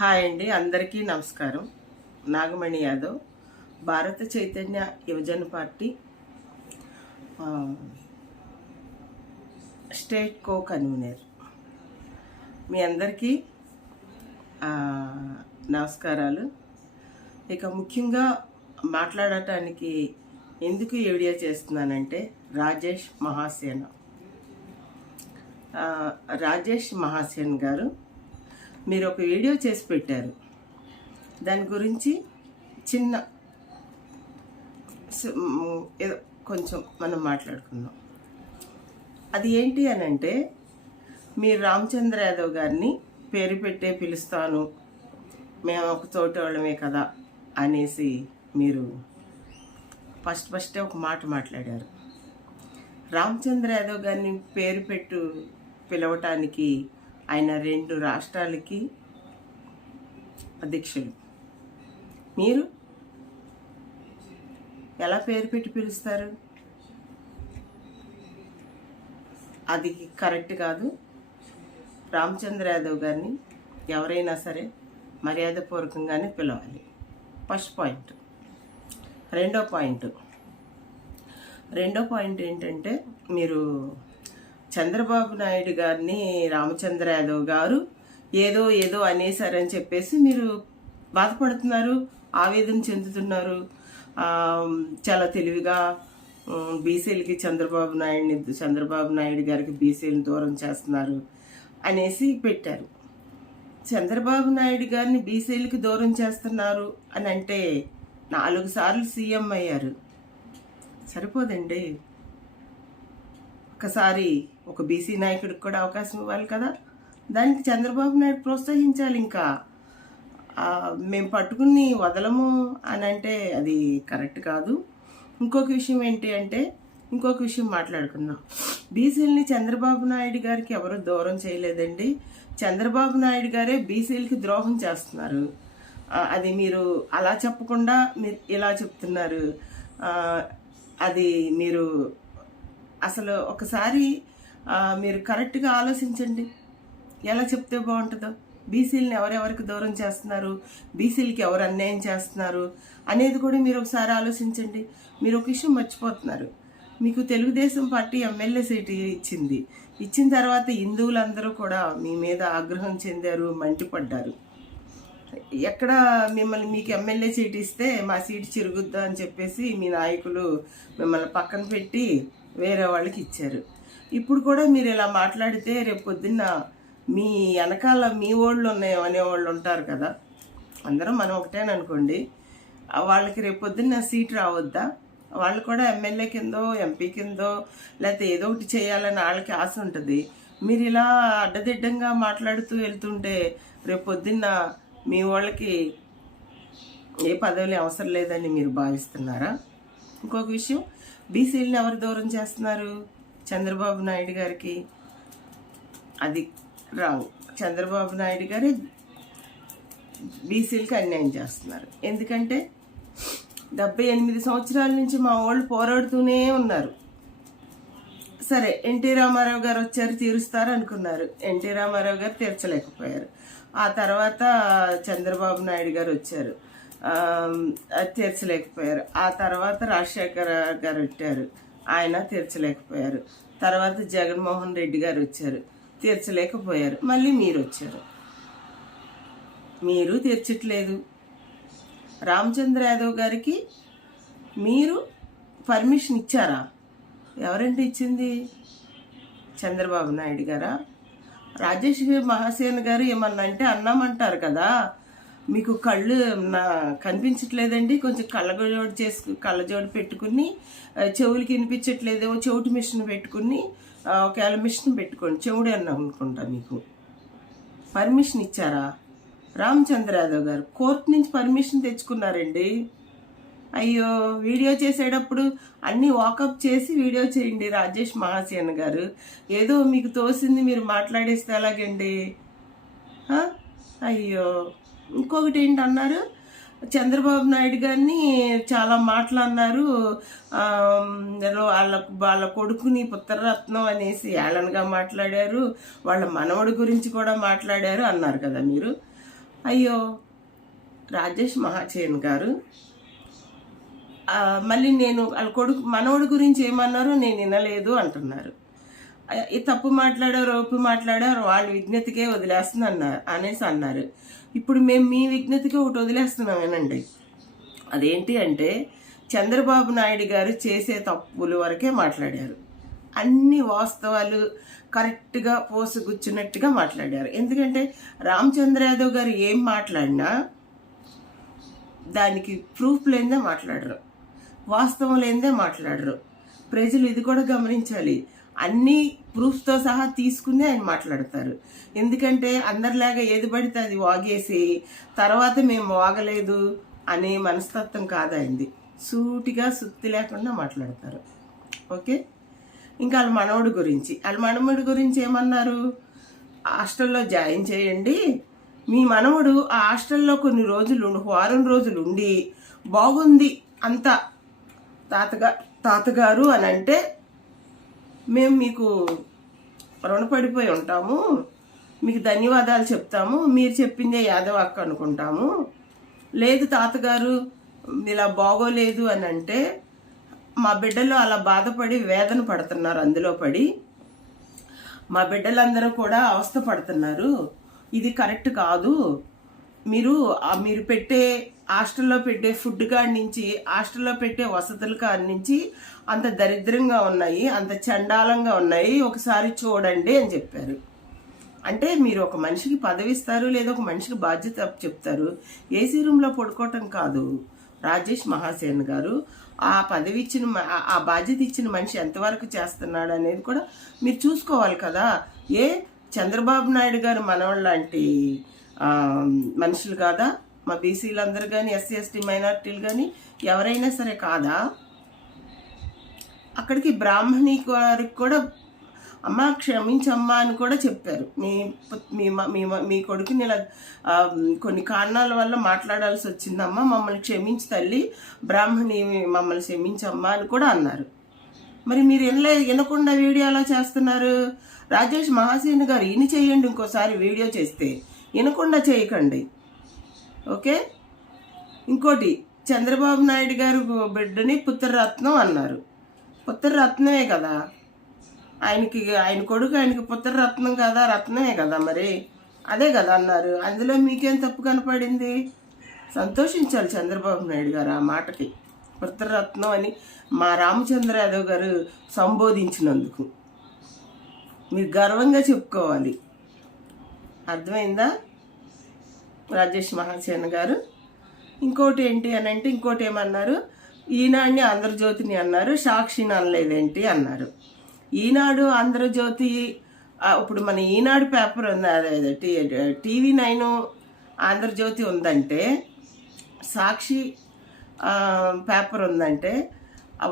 Hi అండి, అందరికీ నమస్కారం. నాగమణి యాదవ్, భారత చైతన్య యువజన పార్టీ స్టేట్ కో కన్వీనర్. మీ అందరికీ నమస్కారాలు. ఇక ముఖ్యంగా మాట్లాడటానికి ఎందుకు ఈ వీడియో చేస్తున్నానంటే రాజేష్ మహాసేన్ గారు మీరు ఒక వీడియో చేసి పెట్టారు. దాని గురించి చిన్న ఏదో కొంచెం మనం మాట్లాడుకుందాం. అది ఏంటి అని అంటే, మీరు రామచంద్ర యాదవ్ గారిని పేరు పెట్టే పిలుస్తాను, మేము ఒక తోటి వాళ్ళమే కదా అనేసి మీరు ఫస్టే ఒక మాట మాట్లాడారు. రామచంద్ర యాదవ్ గారిని పేరు పెట్టు పిలవటానికి ఆయన 2 రాష్ట్రాలకి అధ్యక్షులు. మీరు ఎలా పేరు పెట్టి పిలుస్తారు? అది కరెక్ట్ కాదు. రామచంద్ర యాదవ్ గారిని ఎవరైనా సరే మర్యాదపూర్వకంగానే పిలవాలి. First point. రెండో పాయింట్ ఏంటంటే, మీరు చంద్రబాబు నాయుడు గారిని రామచంద్ర యాదవ్ గారు ఏదో అనేసారని చెప్పేసి మీరు బాధపడుతున్నారు, ఆవేదన చెందుతున్నారు. చాలా తెలివిగా బీసీలకి చంద్రబాబు నాయుడు గారికి బీసీలను దూరం చేస్తున్నారు అనేసి పెట్టారు. చంద్రబాబు నాయుడు గారిని బీసీలకి దూరం చేస్తున్నారు అని అంటే 4 సార్లు సీఎం అయ్యారు, సరిపోదండి. ఒకసారి ఒక బీసీ నాయకుడికి కూడా అవకాశం ఇవ్వాలి కదా. దానికి చంద్రబాబు నాయుడు ప్రోత్సహించాలి. ఇంకా మేము పట్టుకుని వదలము అని అంటే అది కరెక్ట్ కాదు. ఇంకొక విషయం మాట్లాడుకుందాం. బీసీలని చంద్రబాబు నాయుడు గారికి ఎవరు దూరం చేయలేదండి. చంద్రబాబు నాయుడు గారే బీసీలకి ద్రోహం చేస్తున్నారు. అది మీరు అలా చెప్పకుండా మీరు ఇలా చెప్తున్నారు. అది మీరు అసలు ఒకసారి మీరు కరెక్ట్గా ఆలోచించండి, ఎలా చెప్తే బాగుంటుందో. బీసీలని ఎవరెవరికి దూరం చేస్తున్నారు, బీసీలకి ఎవరు అన్యాయం చేస్తున్నారు అనేది కూడా మీరు ఒకసారి ఆలోచించండి. మీరు ఒక విషయం మర్చిపోతున్నారు. మీకు తెలుగుదేశం పార్టీ ఎమ్మెల్యే సీటు ఇచ్చిన తర్వాత హిందువులందరూ కూడా మీ మీద ఆగ్రహం చెందారు, మండిపడ్డారు. ఎక్కడ మీకు ఎమ్మెల్యే సీటు ఇస్తే మా సీటు చిరుగుద్దా అని చెప్పేసి మీ నాయకులు మిమ్మల్ని పక్కన పెట్టి వేరే వాళ్ళకి ఇచ్చారు. ఇప్పుడు కూడా మీరు ఇలా మాట్లాడితే రేపు పొద్దున్న మీ వెనకాల మీ వాళ్ళు అనేవాళ్ళు ఉంటారు కదా, అందరం మనం ఒకటేననుకోండి, వాళ్ళకి రేపు పొద్దున్న సీట్ రావద్దా? వాళ్ళు కూడా ఎమ్మెల్యే కిందో ఎంపీ కిందో లేకపోతే ఏదో ఒకటి చేయాలని వాళ్ళకి ఆశ ఉంటుంది. మీరు ఇలా అడ్డదిడ్డంగా మాట్లాడుతూ వెళ్తుంటే రేపు పొద్దున్న మీ వాళ్ళకి ఏ పదవులు అవసరం లేదని మీరు భావిస్తున్నారా? ఇంకొక విషయం, బీసీలని ఎవరు దూరం చేస్తున్నారు? చంద్రబాబు నాయుడు గారికి. అది రాంగ్. చంద్రబాబు నాయుడు గారు బీసీలకి అన్యాయం చేస్తున్నారు. ఎందుకంటే 78 సంవత్సరాల నుంచి మా వాళ్ళు పోరాడుతూనే ఉన్నారు. సరే, ఎన్టీ రామారావు గారు వచ్చారు, తీరుస్తారు అనుకున్నారు. ఎన్టీ రామారావు గారు తీర్చలేకపోయారు. ఆ తర్వాత చంద్రబాబు నాయుడు గారు వచ్చారు, తీర్చలేకపోయారు. ఆ తర్వాత రాజశేఖర గారు వచ్చారు, ఆయన తీర్చలేకపోయారు. తర్వాత జగన్మోహన్ రెడ్డి గారు వచ్చారు, తీర్చలేకపోయారు. మళ్ళీ మీరు వచ్చారు, మీరు తీర్చట్లేదు. రామచంద్ర యాదవ్ గారికి మీరు పర్మిషన్ ఇచ్చారా? ఎవరంటే ఇచ్చింది? చంద్రబాబు నాయుడు గారా? రాజేష్ మహాసేన్ గారు ఏమన్నా అంటే అన్నామంటారు కదా. మీకు కళ్ళు కనిపించట్లేదండి, కొంచెం కళ్ళజోడు పెట్టుకుని, చెవులకి వినిపించట్లేదేమో చెవిటి మిషన్ పెట్టుకుని, ఒకవేళ మిషన్ పెట్టుకోండి, చెవుడు అన్న అనుకుంటా. మీకు పర్మిషన్ ఇచ్చారా? రామచంద్ర యాదవ్ గారు కోర్టు నుంచి పర్మిషన్ తెచ్చుకున్నారండి. అయ్యో, వీడియో చేసేటప్పుడు అన్నీ వాకప్ చేసి వీడియో చేయండి రాజేష్ మహాసేన్ గారు. ఏదో మీకు తోసింది మీరు మాట్లాడేస్తే ఎలాగండి? అయ్యో. ఇంకొకటి ఏంటన్నారు, చంద్రబాబు నాయుడు గారిని చాలా మాటలు అన్నారు. వాళ్ళ కొడుకుని పుత్రరత్నం అనేసి ఏళనగా మాట్లాడారు, వాళ్ళ మనవడి గురించి కూడా మాట్లాడారు అన్నారు కదా మీరు. అయ్యో రాజేష్ మహాసేన్ గారు మళ్ళీ నేను వాళ్ళ కొడుకు మనవడి గురించి ఏమన్నారో నేను వినలేదు అంటున్నారు. ఈ తప్పు మాట్లాడారు, ఒప్పు మాట్లాడారు, వాళ్ళ విజ్ఞతకే వదిలేస్తుంది అనేసి అన్నారు. ఇప్పుడు మేము మీ విజ్ఞతకి ఒకటి వదిలేస్తున్నామేనండి. అదేంటి అంటే చంద్రబాబు నాయుడు గారు చేసే తప్పుల వరకే మాట్లాడారు. అన్ని వాస్తవాలు కరెక్ట్గా పోసుగుచ్చినట్టుగా మాట్లాడారు. ఎందుకంటే రామచంద్ర యాదవ్ గారు ఏం మాట్లాడినా దానికి ప్రూఫ్ లేనిదే మాట్లాడరు, వాస్తవం లేనిదే మాట్లాడరు. ప్రజలు ఇది కూడా గమనించాలి. అన్ని ప్రూఫ్తో సహా తీసుకుని ఆయన మాట్లాడతారు. ఎందుకంటే అందరిలాగా ఏది పడితే అది వాగేసి తర్వాత మేము వాగలేదు అనే మనస్తత్వం కాదైంది. సూటిగా సుత్తి లేకుండా మాట్లాడతారు. ఓకే, ఇంకా వాళ్ళ మనవడి గురించి ఏమన్నారు? హాస్టల్లో జాయిన్ చేయండి, మీ మనవడు ఆ హాస్టల్లో కొన్ని రోజులు వారం రోజులు ఉండి బాగుంది అంతా తాతగారు అని అంటే మేము మీకు రుణపడిపోయి ఉంటాము, మీకు ధన్యవాదాలు చెప్తాము, మీరు చెప్పిందే యాదవ్ అక్క అనుకుంటాము. లేదు తాతగారు ఇలా బాగోలేదు అని అంటే మా బిడ్డలు అలా బాధపడి వేదన పడుతున్నారు, అందులో పడి మా బిడ్డలందరూ కూడా అవస్థ పడుతున్నారు, ఇది కరెక్ట్ కాదు, మీరు పెట్టే హాస్టల్లో పెట్టే ఫుడ్ కాడి నుంచి హాస్టల్లో పెట్టే వసతుల కాడి నుంచి అంత దరిద్రంగా ఉన్నాయి, అంత చండాలంగా ఉన్నాయి, ఒకసారి చూడండి అని చెప్పారు. అంటే మీరు ఒక మనిషికి పదవి ఇస్తారు, లేదా ఒక మనిషికి బాధ్యత చెప్తారు. ఏసీ రూమ్లో పడుకోవటం కాదు రాజేష్ మహాసేన్ గారు. ఆ పదవి ఇచ్చిన ఆ బాధ్యత ఇచ్చిన మనిషి ఎంతవరకు చేస్తున్నాడు అనేది కూడా మీరు చూసుకోవాలి కదా. చంద్రబాబు నాయుడు గారు మనవాళ్ళ లాంటి మనుషులు కాదా? మా బీసీలందరూ కానీ ఎస్సీ ఎస్టీ మైనార్టీలు కానీ ఎవరైనా సరే కాదా? అక్కడికి బ్రాహ్మణి గారికి కూడా అమ్మ క్షమించమ్మా అని కూడా చెప్పారు. మీ కొడుకుని ఇలా కొన్ని కారణాల వల్ల మాట్లాడాల్సి వచ్చిందమ్మా, మమ్మల్ని క్షమించి తల్లి, బ్రాహ్మణి మమ్మల్ని క్షమించమ్మా అని కూడా అన్నారు. మరి మీరు వినకుండా వీడియో అలా చేస్తున్నారు? రాజేష్ మహాసేన్ గారు ఈయన చేయండి, ఇంకోసారి వీడియో చేస్తే వినకుండా చేయకండి. ఓకే, ఇంకోటి చంద్రబాబు నాయుడు గారు బిడ్డని పుత్రరత్నం అన్నారు. పుత్రరత్నమే కదా ఆయన కొడుకు, ఆయనకి పుత్రరత్నం కదా, రత్నమే కదా, మరి అదే కదా అన్నారు. అందులో మీకేం తప్పు కనపడింది? సంతోషించాలి చంద్రబాబు నాయుడు గారు ఆ మాటకి. పుత్రరత్నం అని మా రామచంద్ర యాదవ్ గారు సంబోధించినందుకు మీరు గర్వంగా చెప్పుకోవాలి. అర్థమైందా రాజేష్ మహాసేన్ గారు? ఇంకోటి ఏంటి అని అంటే ఇంకోటి ఏమన్నారు? ఈనాడిని ఆంధ్రజ్యోతిని అన్నారు, సాక్షిని అనలేదేంటి అన్నారు. ఈనాడు ఆంధ్రజ్యోతి, ఇప్పుడు మన ఈనాడు పేపర్ ఉంది, అదే TV9 ఆంధ్రజ్యోతి ఉందంటే, సాక్షి పేపర్ ఉందంటే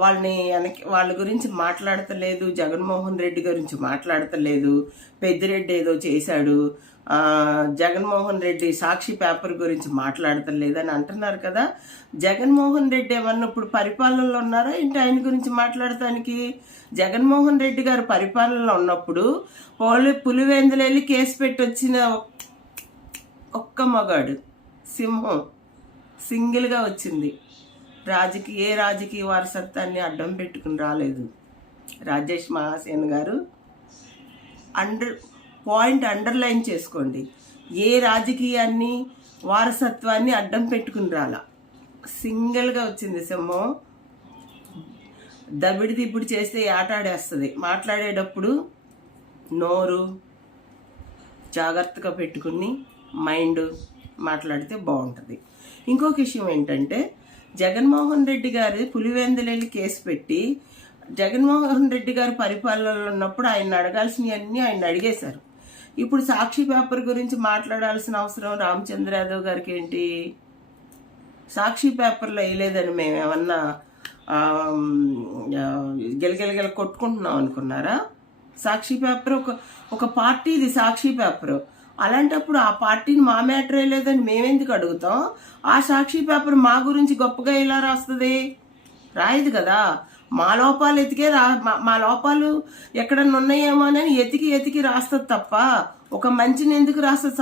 వాళ్ళ గురించి మాట్లాడతలేదు, జగన్మోహన్ రెడ్డి గురించి మాట్లాడతలేదు, పెద్దిరెడ్డి ఏదో చేశాడు, జగన్మోహన్ రెడ్డి సాక్షి పేపర్ గురించి మాట్లాడతలేదు అని అంటున్నారు కదా. జగన్మోహన్ రెడ్డి ఏమన్నా ఇప్పుడు పరిపాలనలో ఉన్నారా ఏంటి ఆయన గురించి మాట్లాడటానికి? జగన్మోహన్ రెడ్డి గారు పరిపాలనలో ఉన్నప్పుడు పులివెందులు వెళ్ళి కేసు పెట్టి వచ్చిన ఒక్క మగాడు, సింహం సింగిల్గా వచ్చింది. ఏ రాజకీయ వారసత్వాన్ని అడ్డం పెట్టుకుని రాలేదు రాజేష్ మహాసేన్ గారు. అండర్లైన్ చేసుకోండి, ఏ రాజకీయాన్ని వారసత్వాన్ని అడ్డం పెట్టుకుని రాలా, సింగిల్గా వచ్చింది సింహం. దబిడి దిబ్బుడు చేస్తే ఆటాడేస్తుంది. మాట్లాడేటప్పుడు నోరు జాగ్రత్తగా పెట్టుకుని మైండ్ మాట్లాడితే బాగుంటుంది. ఇంకొక విషయం ఏంటంటే, జగన్మోహన్ రెడ్డి గారి పులివెందులెళ్ళి కేసు పెట్టి జగన్మోహన్ రెడ్డి గారు పరిపాలనలో ఉన్నప్పుడు ఆయన అడగాల్సినవన్నీ ఆయన అడిగేశారు. ఇప్పుడు సాక్షి పేపర్ గురించి మాట్లాడాల్సిన అవసరం రామచంద్ర యాదవ్ గారికి ఏంటి? సాక్షి పేపర్లో వేయలేదని మేమేమన్నా గెలగెలగెల కొట్టుకుంటున్నాం అనుకున్నారా? సాక్షి పేపర్ ఒక పార్టీది సాక్షి పేపర్. అలాంటప్పుడు ఆ పార్టీని మా మ్యాటర్ వేయలేదని మేమెందుకు అడుగుతాం? ఆ సాక్షి పేపర్ మా గురించి గొప్పగా ఎలా రాస్తుంది? రాయదు కదా. మా లోపాలు ఎతికే మా లోపాలు ఎక్కడన్నా ఉన్నాయేమో అని ఎతికి రాస్తుంది తప్ప ఒక మంచిని ఎందుకు రాస్తుంది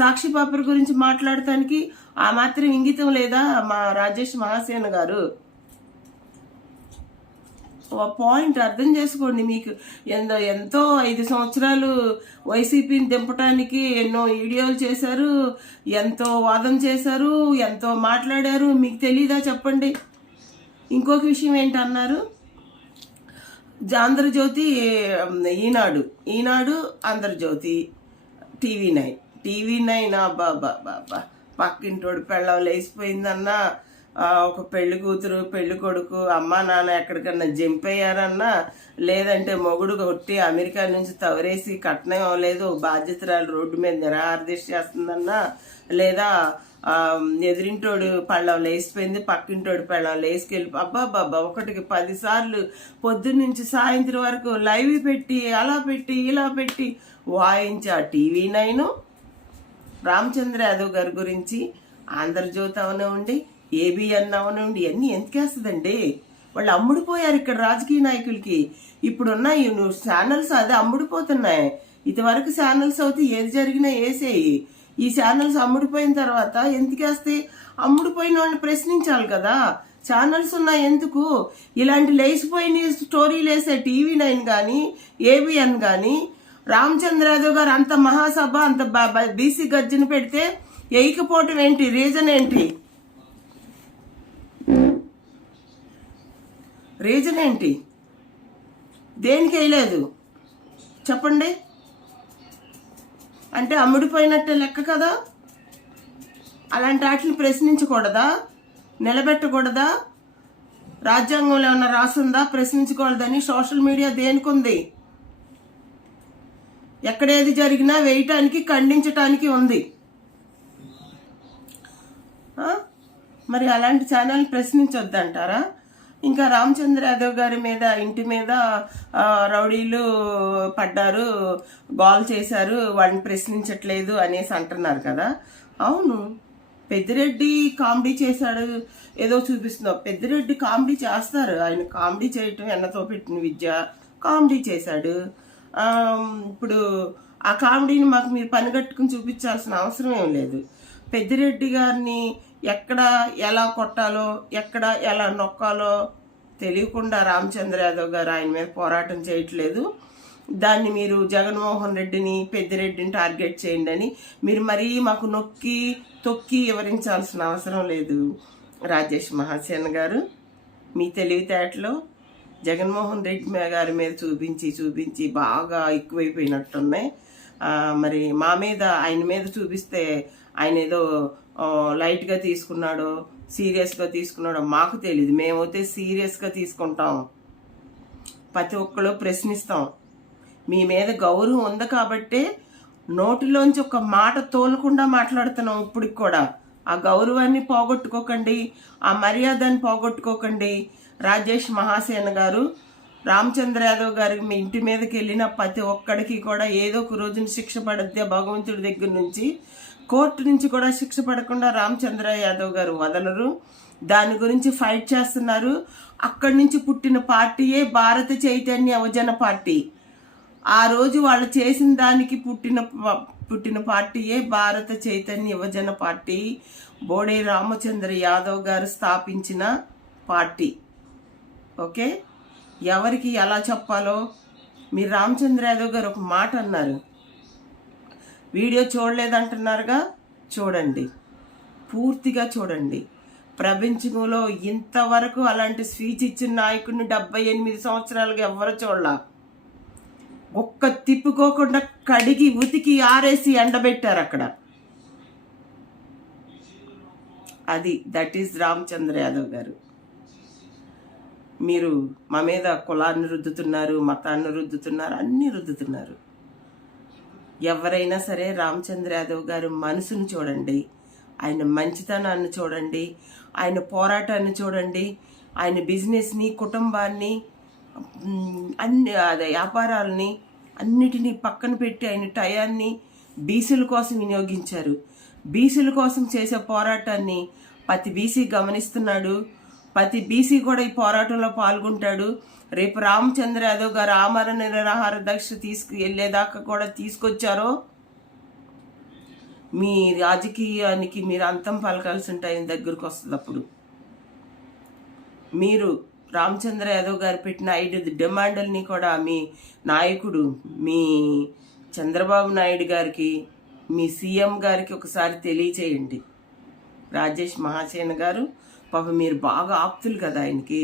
సాక్షి పేపర్ గురించి మాట్లాడటానికి ఆ మాత్రం ఇంగితం లేదా మా రాజేష్ మహాసేన గారు? పాయింట్ అర్థం చేసుకోండి. మీకు ఎంతో 5 సంవత్సరాలు వైసీపీని దింపడానికి ఎన్నో వీడియోలు చేశారు, ఎంతో వాదన చేశారు, ఎంతో మాట్లాడారు. మీకు తెలీదా చెప్పండి? ఇంకొక విషయం ఏంటన్నారు, ఆంధ్రజ్యోతి, ఈనాడు ఆంధ్రజ్యోతి, టీవీ9 బాబా పక్కింటోడు పెళ్ళం లేచిపోయిందన్నా, ఒక పెళ్లి కూతురు పెళ్లి కొడుకు అమ్మా నాన్న ఎక్కడికన్నా జంప్ అయ్యారన్నా, లేదంటే మొగుడు కొట్టి అమెరికా నుంచి తవరేసి కట్నం లేదు బాధ్యతరాలు రోడ్డు మీద నిరాహారదీక్ష చేస్తుందన్నా, లేదా ఎదురింటోడు పళ్ళం లేచిపోయింది పక్కింటోడు పెళ్ళం లేసుకెళ్ళి అబ్బాబ్బాబ్బా 1కి 10 సార్లు పొద్దున్న నుంచి సాయంత్రం వరకు లైవ్ పెట్టి అలా పెట్టి ఇలా పెట్టి వాయించి ఆ టీవీ9 రామచంద్ర యాదవ్ గారి గురించి ఆంధ్రజ్యోతి అవనివ్వండి, ఏబిఎన్ అవనివ్వండి, ఇవన్నీ ఎందుకేస్తుందండి? వాళ్ళు అమ్ముడిపోయారు ఇక్కడ రాజకీయ నాయకులకి. ఇప్పుడున్న ఛానల్స్ అదే అమ్ముడిపోతున్నాయి. ఇదివరకు ఛానల్స్ అయితే ఏది జరిగినా వేసేయి. ఈ ఛానల్స్ అమ్ముడిపోయిన తర్వాత ఎందుకేస్తాయి? అమ్ముడిపోయిన వాళ్ళని ప్రశ్నించాలి కదా. ఛానల్స్ ఉన్నాయి ఎందుకు? ఇలాంటి లేచిపోయిన స్టోరీలు వేసే టీవీ9 కానీ ఏబిఎన్ కానీ రామచంద్ర యాదవ్ గారు అంత మహాసభ అంత బీసీ గర్జన పెడితే వేయకపోవటం ఏంటి? రీజన్ ఏంటి? దేనికి వేయలేదు చెప్పండి? అంటే అమ్ముడిపోయినట్టే లెక్క కదా. అలాంటి వాటిని ప్రశ్నించకూడదా? నిలబెట్టకూడదా? రాజ్యాంగంలో ఏమన్నా రాసుందా ప్రశ్నించకూడదని? సోషల్ మీడియా దేనికి ఉంది? ఎక్కడేది జరిగినా వేయటానికి ఖండించటానికి ఉంది. మరి అలాంటి ఛానల్ ప్రశ్నించొద్దంటారా? ఇంకా రామచంద్ర యాదవ్ గారి మీద ఇంటి మీద రౌడీలు పడ్డారు, గోల్ చేశారు, వాళ్ళని ప్రశ్నించట్లేదు అనేసి అంటున్నారు కదా. అవును, పెద్దిరెడ్డి కామెడీ చేశాడు ఏదో చూపిస్తున్నావు. పెద్దిరెడ్డి కామెడీ చేస్తారు, ఆయన కామెడీ చేయటం ఎన్నతో పెట్టిన విద్య. కామెడీ చేశాడు. ఇప్పుడు ఆ కామెడీని మాకు మీరు పనిగట్టుకుని చూపించాల్సిన అవసరం ఏం లేదు. పెద్దిరెడ్డి గారిని ఎక్కడ ఎలా కొట్టాలో ఎక్కడ ఎలా నొక్కాలో తెలియకుండా రామచంద్ర యాదవ్ గారు ఆయన మీద పోరాటం చేయట్లేదు. దాన్ని మీరు జగన్మోహన్ రెడ్డిని పెద్దిరెడ్డిని టార్గెట్ చేయండి అని మీరు మరీ మాకు నొక్కి తొక్కి వివరించాల్సిన అవసరం లేదు. రాజేష్ మహాసేన గారు, మీ తెలివితేటలో జగన్మోహన్ రెడ్డి గారి మీద చూపించి బాగా ఎక్కువైపోయినట్టున్నాయి. మరి మా మీద ఆయన మీద చూపిస్తే ఆయన ఏదో లైట్గా తీసుకున్నాడో సీరియస్గా తీసుకున్నాడో మాకు తెలియదు. మేమైతే సీరియస్గా తీసుకుంటాం, ప్రతి ఒక్కరు ప్రశ్నిస్తాం. మీ మీద గౌరవం ఉంది కాబట్టే నోటిలోంచి ఒక మాట తోలకుండా మాట్లాడుతున్నాం. ఇప్పటికి కూడా ఆ గౌరవాన్ని పోగొట్టుకోకండి, ఆ మర్యాదను పోగొట్టుకోకండి. రాజేష్ మహాసేన గారు, రామచంద్ర యాదవ్ గారికి మీ ఇంటి మీదకి వెళ్ళిన ప్రతి ఒక్కడికి కూడా ఏదో ఒక రోజున శిక్ష పడద్దే భగవంతుడి దగ్గర నుంచి, కోర్టు నుంచి కూడా శిక్ష పడకుండా రామచంద్ర యాదవ్ గారు వదలరు. దాని గురించి ఫైట్ చేస్తున్నారు. అక్కడి నుంచి పుట్టిన పార్టీయే భారత చైతన్య యువజన పార్టీ. ఆ రోజు వాళ్ళు చేసిన దానికి పుట్టిన పార్టీయే భారత చైతన్య యువజన పార్టీ. బోడే రామచంద్ర యాదవ్ గారు స్థాపించిన పార్టీ. ఓకే, ఎవరికి ఎలా చెప్పాలో మీరు రామచంద్ర యాదవ్ గారు ఒక మాట అన్నారు, వీడియో చూడలేదంటున్నారుగా, చూడండి, పూర్తిగా చూడండి. ప్రపంచంలో ఇంతవరకు అలాంటి స్పీచ్ ఇచ్చిన నాయకుడిని 78 సంవత్సరాలుగా ఎవ్వరు చూడలా. ఒక్క తిప్పుకోకుండా కడిగి ఉతికి ఆరేసి ఎండబెట్టారు అక్కడ. దట్ ఈస్ రామచంద్ర యాదవ్ గారు. మీరు మా మీద కులాన్ని రుద్దుతున్నారు, మతాన్ని రుద్దుతున్నారు, అన్నీ రుద్దుతున్నారు. ఎవరైనా సరే రామచంద్ర యాదవ్ గారు మనసును చూడండి, ఆయన మంచితనాన్ని చూడండి, ఆయన పోరాటాన్ని చూడండి, ఆయన బిజినెస్ని, కుటుంబాన్ని, వ్యాపారాలని అన్నిటినీ పక్కన పెట్టి ఆయన టయాన్ని బీసీల కోసం వినియోగించారు. బీసీల కోసం చేసే పోరాటాన్ని ప్రతి బీసీ గమనిస్తున్నాడు. ప్రతి బీసీ కూడా ఈ పోరాటంలో పాల్గొంటాడు. రేపు రామచంద్ర యాదవ్ గారు ఆమరణ నిరాహార దీక్ష వెళ్ళేదాకా కూడా తీసుకొచ్చారో మీ రాజకీయానికి మీరు అంతం పలకాల్సి ఉంటాయి దగ్గరకు వస్తుంది. అప్పుడు మీరు రామచంద్ర యాదవ్ గారు పెట్టిన 5 డిమాండ్లని కూడా మీ నాయకుడు మీ చంద్రబాబు నాయుడు గారికి మీ సీఎం గారికి ఒకసారి తెలియచేయండి. రాజేష్ మహాసేన గారు పాపం మీరు బాగా ఆప్తులు కదా ఆయనకి,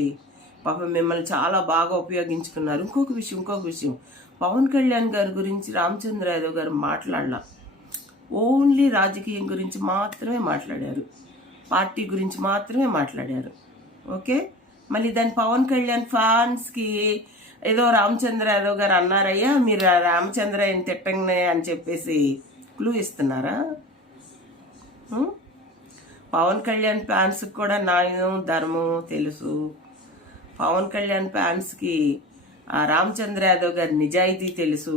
పాపం మిమ్మల్ని చాలా బాగా ఉపయోగించుకున్నారు. ఇంకొక విషయం పవన్ కళ్యాణ్ గారి గురించి రామచంద్ర యాదవ్ గారు మాట్లాడలా, ఓన్లీ రాజకీయం గురించి మాత్రమే మాట్లాడారు, పార్టీ గురించి మాత్రమే మాట్లాడారు. ఓకే, మళ్ళీ దాని పవన్ కళ్యాణ్ ఫ్యాన్స్కి ఏదో రామచంద్ర యాదవ్ గారు అన్నారయ్యా మీరు రామచంద్రయ్యని తిట్టండి అని చెప్పేసి క్లూ ఇస్తున్నారా? పవన్ కళ్యాణ్ ఫ్యాన్స్కి కూడా న్యాయం ధర్మం తెలుసు. పవన్ కళ్యాణ్ ఫ్యాన్స్కి రామచంద్ర యాదవ్ గారి నిజాయితీ తెలుసు.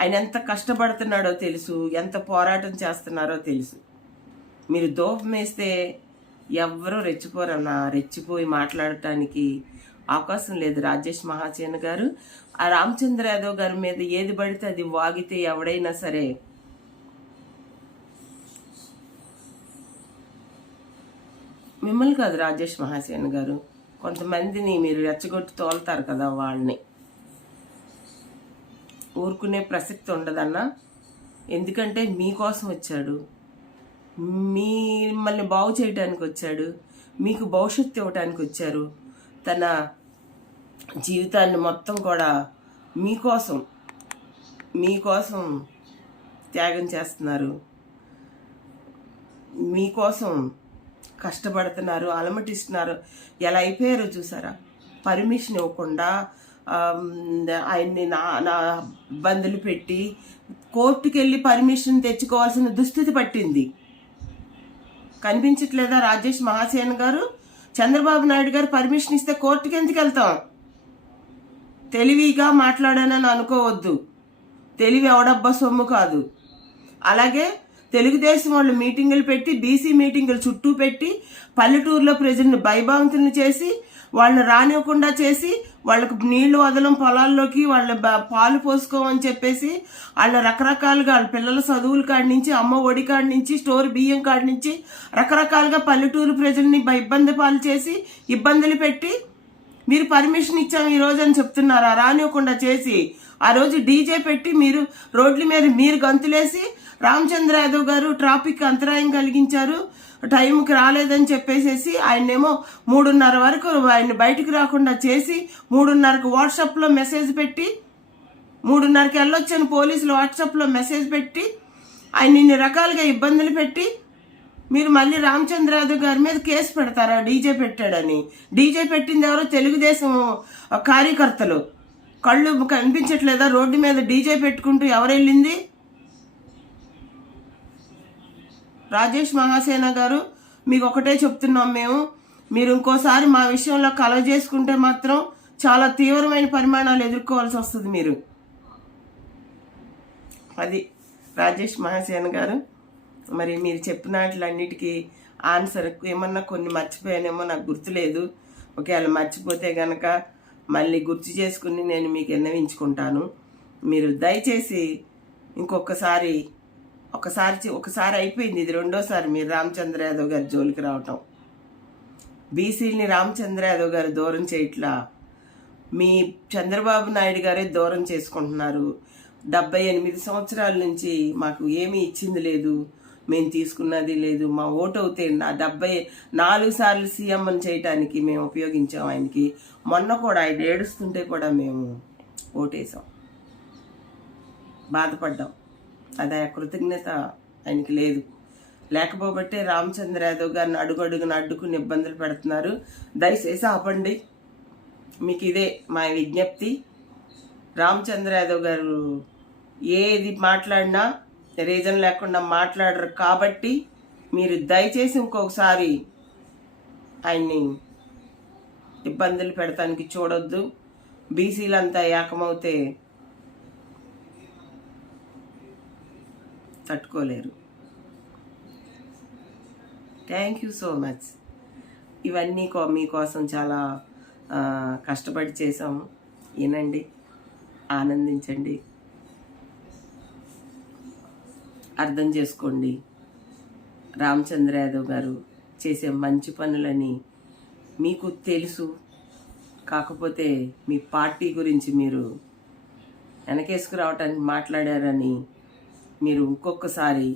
ఆయన ఎంత కష్టపడుతున్నాడో తెలుసు, ఎంత పోరాటం చేస్తున్నారో తెలుసు. మీరు దోపం వేస్తే ఎవ్వరూ రెచ్చిపోరన్నా, రెచ్చిపోయి మాట్లాడటానికి అవకాశం లేదు. రాజేష్ మహాసేన గారు ఆ రామచంద్ర యాదవ్ గారి మీద ఏది పడితే అది వాగితే ఎవడైనా సరే మిమ్మల్ని కాదు రాజేష్ మహాసేన గారు, కొంతమందిని మీరు రెచ్చగొట్టి తోలుతారు కదా, వాళ్ళని ఊరుకునే ప్రసక్తి ఉండదన్నా. ఎందుకంటే మీకోసం వచ్చాడు, మిమ్మల్ని బాగు చేయడానికి వచ్చాడు, మీకు భవిష్యత్తు ఇవ్వటానికి వచ్చారు. తన జీవితాన్ని మొత్తం కూడా మీకోసం త్యాగం చేస్తున్నారు, మీకోసం కష్టపడుతున్నారు, అలమటిస్తున్నారు. ఎలా అయిపోయారో చూసారా? పర్మిషన్ ఇవ్వకుండా ఆయన్ని నా ఇబ్బందులు పెట్టి కోర్టుకు వెళ్ళి పర్మిషన్ తెచ్చుకోవాల్సిన దుస్థితి పట్టింది. కనిపించట్లేదా రాజేష్ మహాసేన గారు? చంద్రబాబు నాయుడు గారు పర్మిషన్ ఇస్తే కోర్టుకి ఎందుకు వెళ్తాం? తెలివిగా మాట్లాడానని అనుకోవద్దు, తెలివి ఎవడబ్బా సొమ్ము కాదు. అలాగే తెలుగుదేశం వాళ్ళు మీటింగులు పెట్టి, బీసీ మీటింగులు చుట్టూ పెట్టి, పల్లెటూరులో ప్రజలను భయభాంతులను చేసి, వాళ్ళని రానివ్వకుండా చేసి, వాళ్ళకు నీళ్లు వదలం పొలాల్లోకి, వాళ్ళ పాలు పోసుకోమని చెప్పేసి, వాళ్ళ రకరకాలుగా వాళ్ళ పిల్లల చదువుల కాడి నుంచి, అమ్మ ఒడి కాడి నుంచి, స్టోర్ బియ్యం కాడి నుంచి రకరకాలుగా పల్లెటూరు ప్రజల్ని ఇబ్బంది పాలు చేసి, ఇబ్బందులు పెట్టి, మీరు పర్మిషన్ ఇచ్చాము ఈ రోజు అని చెప్తున్నారా? రానివ్వకుండా చేసి, ఆ రోజు డీజే పెట్టి మీరు రోడ్ల మీద మీరు గంతులేసి, రామచంద్ర యాదవ్ గారు ట్రాఫిక్ అంతరాయం కలిగించారు, టైంకి రాలేదని చెప్పేసేసి ఆయన్నేమో 3:30 వరకు ఆయన బయటకు రాకుండా చేసి, 3:30కు వాట్సాప్లో మెసేజ్ పెట్టి, 3:30కి వెళ్ళొచ్చని పోలీసులు వాట్సాప్లో మెసేజ్ పెట్టి, ఆయన ఇన్ని రకాలుగా ఇబ్బందులు పెట్టి, మీరు మళ్ళీ రామచంద్ర యాదవ్ గారి మీద కేసు పెడతారా డీజే పెట్టాడని? డీజే పెట్టింది ఎవరో తెలుగుదేశం కార్యకర్తలు. కళ్ళు కనిపించట్లేదా? రోడ్డు మీద డీజే పెట్టుకుంటూ ఎవరు వెళ్ళింది? రాజేష్ మహాసేన గారు, మీకు ఒకటే చెప్తున్నాం మేము, మీరు ఇంకోసారి మా విషయంలో కలవ చేసుకుంటే మాత్రం చాలా తీవ్రమైన పరిమాణాలు ఎదుర్కోవాల్సి వస్తుంది మీరు. అది రాజేష్ మహాసేన గారు. మరి మీరు చెప్పినట్లన్నిటికీ ఆన్సర్ ఏమన్నా కొన్ని మర్చిపోయానేమో, నాకు గుర్తులేదు. ఒకవేళ మర్చిపోతే గనక మళ్ళీ గుర్తు చేసుకుని నేను మీకు విన్నవించుకుంటాను. మీరు దయచేసి ఒకసారి అయిపోయింది, ఇది రెండోసారి మీరు రామచంద్ర యాదవ్ గారి జోలికి రావటం. బీసీలని రామచంద్ర యాదవ్ గారు దూరం చేయట్లా, మీ చంద్రబాబు నాయుడు గారే దూరం చేసుకుంటున్నారు. 78 సంవత్సరాల నుంచి మాకు ఏమీ ఇచ్చింది లేదు, మేము తీసుకున్నది లేదు. మా ఓటు అవుతే 74 సార్లు సీఎంని చేయటానికి మేము ఉపయోగించాం ఆయనకి. మొన్న కూడా ఆయన ఏడుస్తుంటే కూడా మేము ఓటేసాం, బాధపడ్డాం. అది ఆ కృతజ్ఞత ఆయనకి లేదు. లేకపోబట్టే రామచంద్ర యాదవ్ గారిని అడుగడుగున అడ్డుకుని ఇబ్బందులు పెడుతున్నారు. దయచేసి ఆపండి, మీకు ఇదే మా విజ్ఞప్తి. రామచంద్ర యాదవ్ గారు ఏది మాట్లాడినా రీజన్ లేకుండా మాట్లాడరు కాబట్టి మీరు దయచేసి ఇంకొకసారి ఆయన్ని ఇబ్బందులు పెడతానికి చూడొద్దు. బీసీలంతా ఏకమవుతే తట్టుకోలేరు. Thank you so much. ఇవన్నీ మీకోసం చాలా కష్టపడి చేసాము. వినండి, ఆనందించండి, అర్థం చేసుకోండి. రామచంద్ర యాదవ్ గారు చేసే మంచి పనులని మీకు తెలుసు, కాకపోతే మీ పార్టీ గురించి మీరు వెనకేసుకురావటానికి మాట్లాడారని మీరు ఇంకొకసారి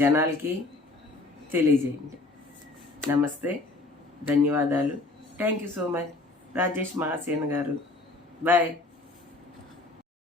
జనాలకి తెలియజేయండి. నమస్తే, ధన్యవాదాలు. Thank you so much Rajesh Mahasena గారు. బాయ్.